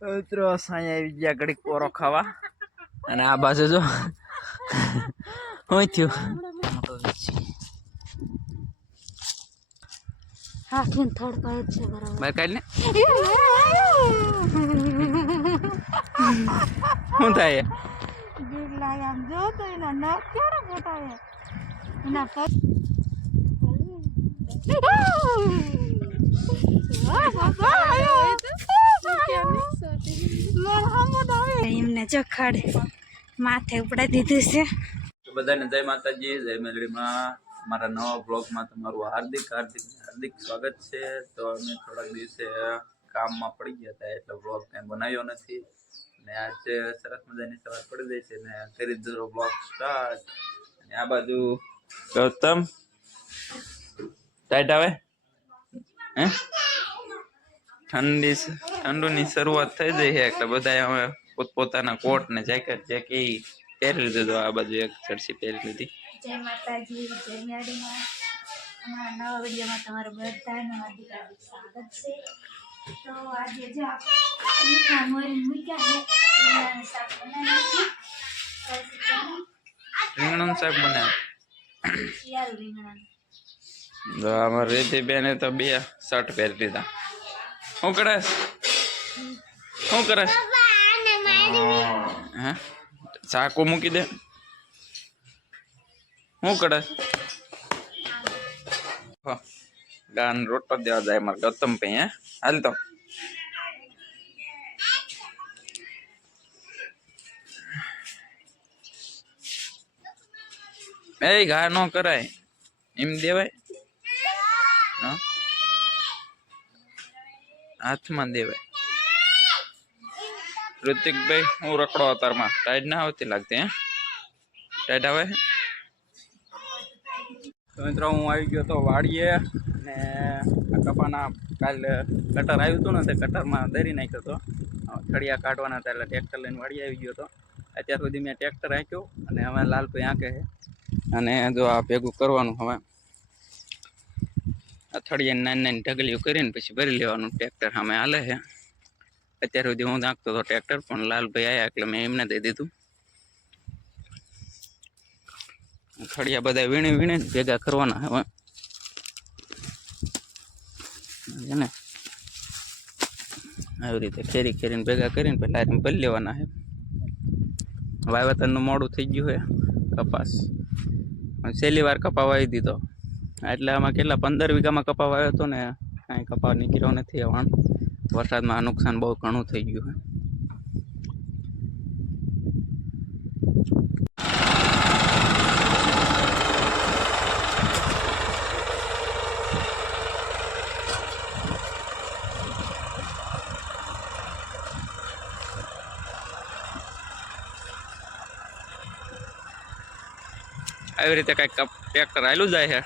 મિત્રો સાંઈ આવી ગયા ઘડીક પોરો ખાવા અને આ બાજુ જો હું થયું હાથીન થડકાય છે બરાબર બાર કાઢ ને શું થાય ગીરલા આમ જો તો એના નખ કેડા મોટા છે એના પગ એમને ચખાડે માથે ઉપડાઈ દીધું છે. બધાને જય માતાજી, જય મેલડીમાં. મારા નવા બ્લોગમાં તમારું હાર્દિક સ્વાગત છે. તો અમે થોડાક દિવસે કામમાં પડી ગયા હતા એટલે બ્લોગ કંઈ બનાવ્યો નથી અને આજે સરસ મજાની સવાર પડી જાય છે ને કરી દીધો બ્લોગ સ્ટાર્ટ. અને આ બાજુ ગૌતમ ટાઈટ આવે હે ઠંડુની શરૂઆત થઈ જાય છે એટલે બધા અમે પોતપોતાના કોટ ને જેકેટ જે કે પહેરી લીધું. આ બાજુ એક જર્સી પહેરી લીધી. જય માતાજી, જય મેલડીમાં. અમારા નવા વિડીયોમાં તમારું બધાનું હાર્દિક સ્વાગત છે. તો આજે જો આપણે મોરી મૂક્યા છે રીંગણાનું શાક બનાવ્યું છે. રીંગણાનું શાક બનાવ્યું શિયાળું રીંગણાનું. તો અમારે રીતિ બેને તો બે શર્ટ પહેરી લીધા. શું કરેશ હે ચાકુ મૂકી દે. શું કરેશ ગાન રોટો દેવા જાય મારે ગૌતમ ભાઈ. હે હાલ તો એ ઘા ન કરાય એમ દેવાય, હાથમાં દેવાય. ઋતિકભાઈ હું રખડો અતારમાં ટાઈટ ના આવતી લાગતી. હે ટાઈટ આવે. તો મિત્રો હું આવી ગયો તો વાડીએ ને કપાના કાલે કટર આવ્યું હતું ને તે કટરમાં દરી નાખ્યો હતો. થળિયા કાઢવાના હતા એટલે ટ્રેક્ટર લઈને વાડી આવી ગયો હતો. અત્યાર સુધી મેં ટ્રેક્ટર હાંક્યું અને હવે લાલભાઈ આંકે છે અને જો આ ભેગું કરવાનું. હવે થળિયાની નાની ઢગલીઓ કરીને પછી ભરી લેવાનું. ટ્રેક્ટર સામે હાલે છે. અત્યાર સુધી હું નાખતો હતો ટ્રેક્ટર પણ લાલભાઈ આવ્યા એટલે મેં એમને દઈ દીધું. થળિયા બધા વીણે ભેગા કરવાના હવે ને આવી રીતે ખેરીને ભેગા કરીને પેલા ભરી લેવાના છે. વાવેતરનું મોડું થઈ ગયું છે. કપાસ છેલ્લી વાર કપા વાવી દીધો એટલે આમાં કેટલા 15 વીઘામાં કપા વાવ્યો હતો ને કાંઈ કપા નીકળ્યો નથી. આવવાનું વરસાદમાં નુકસાન બહુ ઘણું થઈ ગયું છે. આવી રીતે કંઈક ટ્રેક્ટર હાલું જાય છે.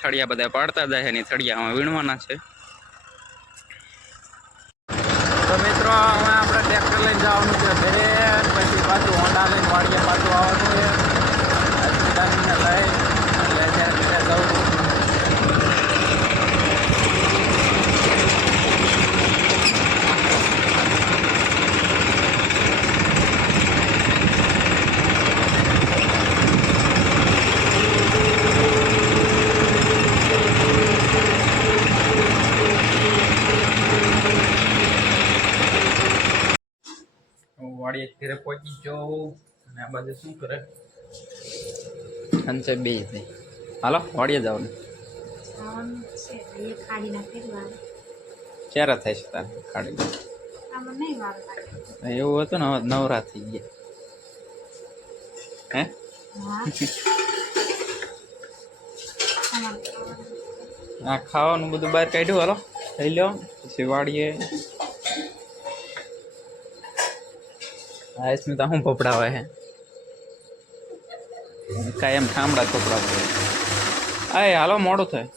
થળિયા બધા પાડતા જાય છે ને થળિયામાં વીણવાના છે. તો મિત્રો હવે આપણે ટ્રેક્ટર લઈને જવાનું છે ઘરે, પછી પાછું હોન્ડા લઈને વાડીએ પાછું આવવાનું છે. લઈ જવું. વાડીએ ઘરે પહોંચી જાઉં અને આ બાજુ શું કરે અંશે બે ભાઈ. હાલો વાડીએ જાવ ને ક્યારે થાય છે તારે ખાડી? એવું હતું ને હવે નવરા થઈ ગયા. હે આ ખાવાનું બધું બહાર કાઢ્યું. હાલો થઈ લો પછી વાડીએ. હા સ્મિતા શું પપડાવે છે કાંઈ એમ ઠામડા પપડાવે. હા હાલો મોડું થાય.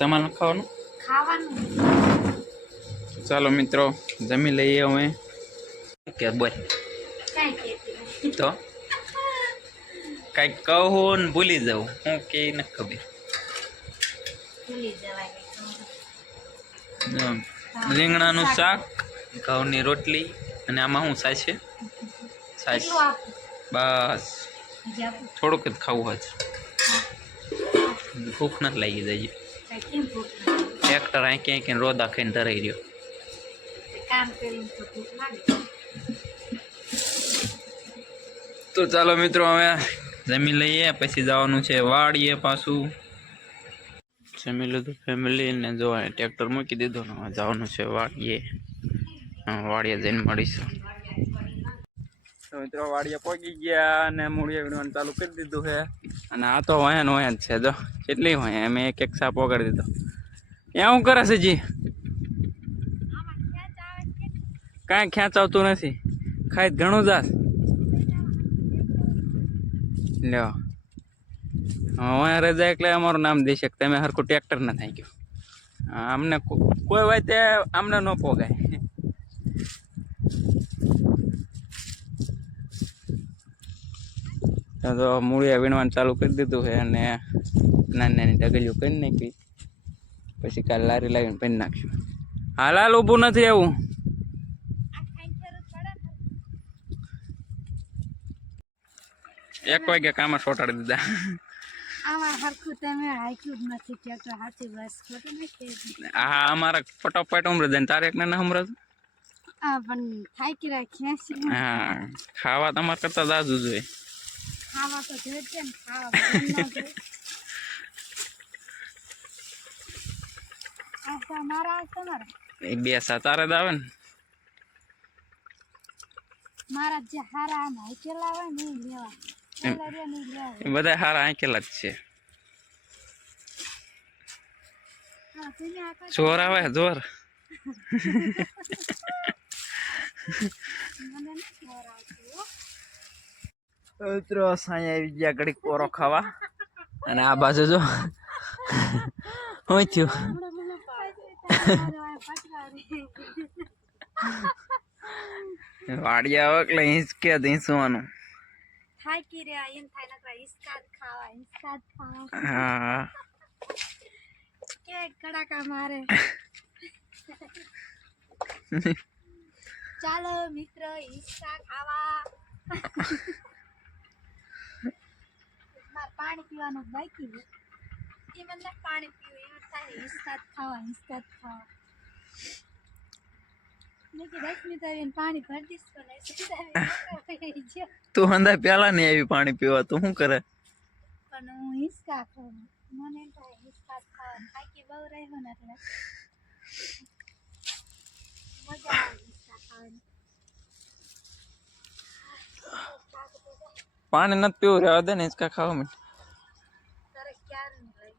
તમારે ખાવાનું ચાલો મિત્રો જમી લઈએ અમે. કે બોલ તો કાંઈક કહું ને ભૂલી જાઉં હું કે નથી ખબર. રીંગણાનું શાક, ઘઉંની રોટલી અને આમાં શું સાસ છે? સાસ. કેટલું આપું? બસ હજી આપું? થોડુંક જ ખાવું હોય ભૂખ નથી લાગી જાય. કેમ ભૂખ લાગે? ટ્રેક્ટર અહીં ક્યાંય રોદા ખાઈને ધરાઈ રહ્યો. કામ કરીને તો ભૂખ લાગે. તો ચાલો મિત્રો હવે જમી લઈએ, પછી જવાનું છે વાડીએ પાછું. જમી લીધું ફેમિલી ને જો ટ્રેક્ટર મૂકી દીધું ને હવે જવાનું છે વાડીએ. વાડીએ જઈને મળીશું. તો મિત્રો વાડીએ પહોંચી ગયા અને મૂળિયા વીણવાનું ચાલુ કરી દીધું છે. અને આ તો હોય જ છે, જો કેટલી હોય એમ એક એક સાપ ઓગાડી દીધો. ત્યાં શું કરે છે જી? કાંઈ ખેંચ આવતું નથી, ખાઈ ઘણું જાસ. લ્યો હવે રજા એટલે અમારું નામ દઈ શકે તમે હરખું ટ્રેક્ટર ના થઈ ગયું. અમને કોઈ હોય તે અમને ન પોગાય. તો મૂળિયા વીણવાનું ચાલુ કરી દીધું છે અને નાની નાની ઢગલીઓ કરી નાખી. પછી કાલે લારી લાવીને પહેરી નાખશું. હાલ ઊભું નથી એવું. એક વાગે કામ સોટાડી દીધા. આમાં હરખું તમે હાઈક્યું જ નથી ટ્રેક્ટર હાથી બસ ખોટું નથી. હા અમારા ફટાફટ ઉમરે જાય તારે એક ને હમણાં. હા પણ થાકી રાખ્યા છે. હા ખાવા તમારે કરતા જાજુ જોઈએ. ખાવા તો જોઈએ છે ને, ખાવા મારા તમારા એ બે તારે જ આવે ને. મારા જે હારા આમ હાઈકેલા આવે ને એ લેવા. એ બધા હારા આંકેલા જ છે. જોર આવે જોર. મિત્રો સાંઈ આવી ગયા ઘડીક પોરો ખાવા. અને આ બાજુ જો શું થયું? વાડિયા આવે એટલે હિંચકે હિંચવાનું. થાકી રહ્યા એમ થાય નકરા હિસકા ખાવા. હા કે કડાકા મારે. ચાલો મિત્ર હિસકા ખાવા. મારે પાણી પીવાનું બાકી છે. એ મને પાણી પીવું એવું થાય હિસકા ખાવા. પાણી ભરી દઈશ તું હંદા પેલા નહીં આવી પાણી પીવા, તું શું કરે? પણ હું હિસકા ખાઉં. મને એમ થાય હિસકા ખાવા થાકી બહુ રહ્યો ને એટલે મજા આવે હિસકા ખાવાની. પાણી નથી પીવું રહેવા દે ને હિંચકા ખાવા માટે. તારે ક્યારે રહી.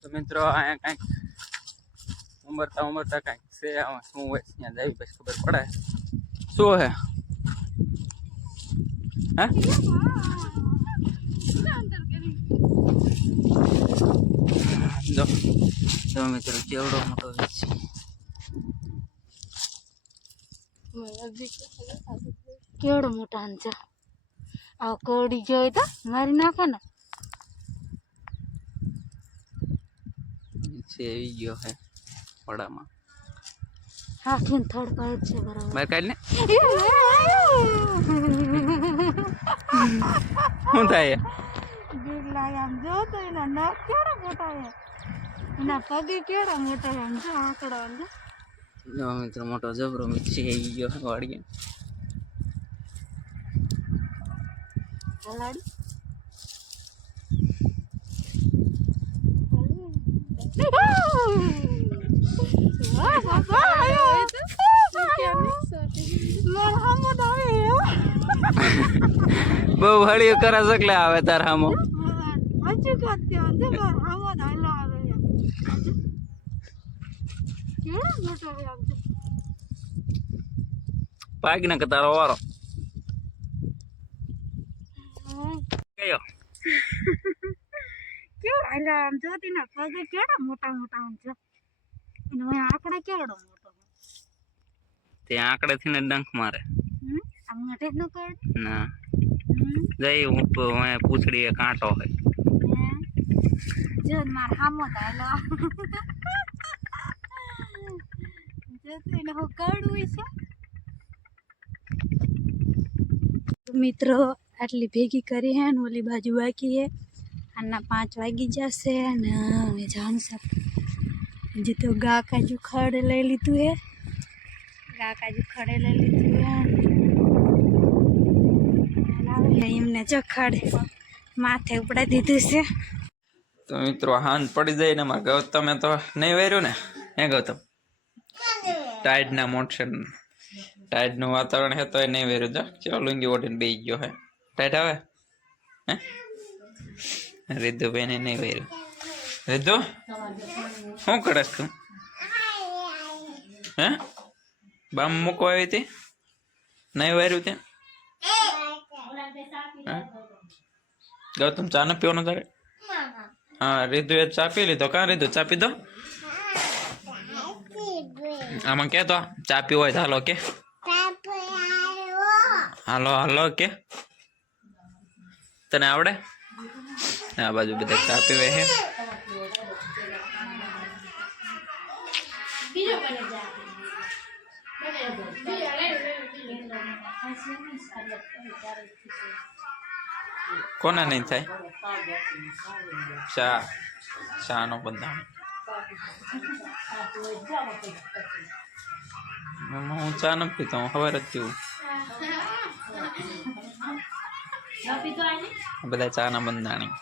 તો મિત્રો અહીંયા કાંઈક ઉમરતા કાંઈક છે. આમાં શું હોય ત્યાં જાય પછી ખબર પડે શું હે. હા જો મિત્રો કેવડો મોટો છે. કેવડો મોટો છે. આ કોડી જોઈ તો મારી નાખે ને. છે આવી ગયો હે પડામાં. હાથીને થડ પડે છે બરાબર. બહાર કાઢ ને. શું થાય? બીક લાગે આમ જો તો એના નખ કેવડા મોટા છે, એના પગે કેવડા મોટા છે. આમ જો આંકડો જો મિત્રો મોટો જબરો છે આવી ગયો વાડીએ. હલાડી બહુ હળીઓ કરે શકલે આવે તાર હામો. પાક ને કે તારો વારો કયો કેવું આમ જોતી ના પગે કેવડા મોટા મોટા આમ જો. એનો આંકડા કેવડો મોટો. તે આંકડે થી ને ડંખ મારે. આમ મોટે ન કરે ના જઈ હું પૂછડી કાંટો હોય. જો માર હામો થાયલો જો તો એને હું કડવું છે મિત્રો આટલી ભેગી કરી હે ને ઓલી બાજુ બાકી હે આના 5 વાગી જશે ને હવે જાણ છે હજી તો ગા કાજુ ખડ લઈ લીધું હે ગા કાજુ ખડે લઈ લીધું હે એમને જો ખડ માથે ઉપડાઈ દીધું છે તો મિત્રો હાંજ પડી જાય ને મારા ગૌતમે તો નહીં વેર્યું ને હે ગૌતમ ટાઈડના મોશન ટાઈડનું વાતાવરણ હે તો એ નહીં વેર્યું જો ચલો લુંગી ઓઢીને બેસી ગયો હે ટાઈડ આવે હે રીધુ બેને નહીં વેર્યું રીધુ શું કરસ તું હે બામ મૂકવા આવી હતી નહીં વેર્યું તે ગૌતમ ચા ન પીવાનો તારે હા રીધુ એ ચા પી લીધો કાં રીધુ ચા પીધો આમાં કે તો ચા પીવો હોય તો હાલો કે હાલો હાલો કે તને આવડે આ બાજુ બધા ચા પીવે હે કોના નહીં થાય ચા ચા નો બંધાણ હું ચા ન પીતો હું ખબર જ પીવું બધા ચા ના બંધાણી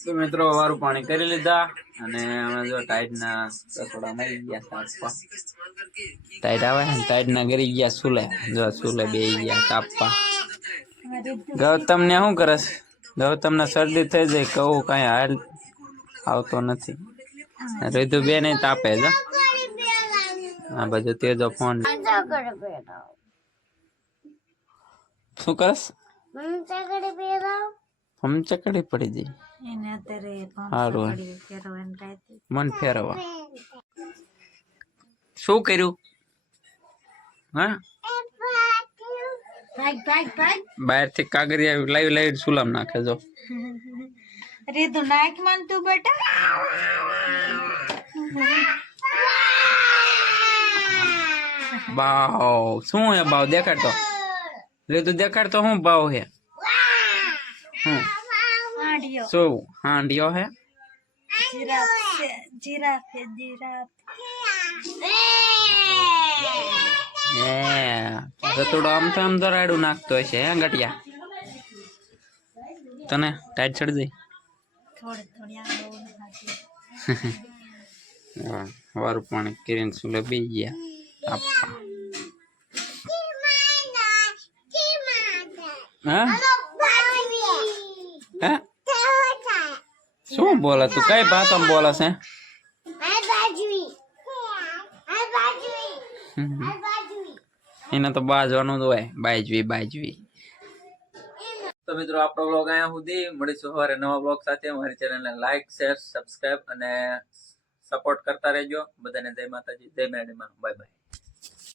તો મિત્રો વારું પાણી કરી લીધા અને અમે જો ટાઈડ ના થોડા મરી ગયા તાપવા ટાઈડ આવે ને ટાઈડ ના ગરી ગયા સુલે જો સુલે બે ગયા તાપવા ગૌતમ ને શું કરસ ગૌતમ ને શરદી થઈ જાય કહું કઈ હાલ આવતો નથી રીધુ બે નહીં તાપે જો આ બાજુ તેજો ફોન શું કરસ ચકડી પડી જઈ સારું મન ફેરવા શું કર્યું હા બહાર થી કાગરિયા લાવી લાવી સુલામ નાખે જો રીધુ નાખ મન તું બેટા બાવ શું હે બાવ દેખાડતો રીધુ દેખાડતો શું બાવ હે હાંડિયો શું હાંડિયો હે જીરાફ છે જીરાફ હે જીરાફ થોડો આમ તો આમ તો રાડું નાખતો હશે હે ગટિયા તને ટાઈટ ચડી જાય વારું પાણી કરીને સુલે બી ગયા આપવા હા હે શું બોલે તું કઈ ભાષામાં બોલે છે એને તો બાજવાનું જ હોય બાજવી બાજવી તો મિત્રો આપણો બ્લોગ અહીંયા સુધી મળીશું સવારે નવા બ્લોગ સાથે મારી ચેનલને લાઈક શેર સબસ્ક્રાઇબ અને સપોર્ટ કરતા રહેજો બધાને જય માતાજી જય મેરડીમાં બાય બાય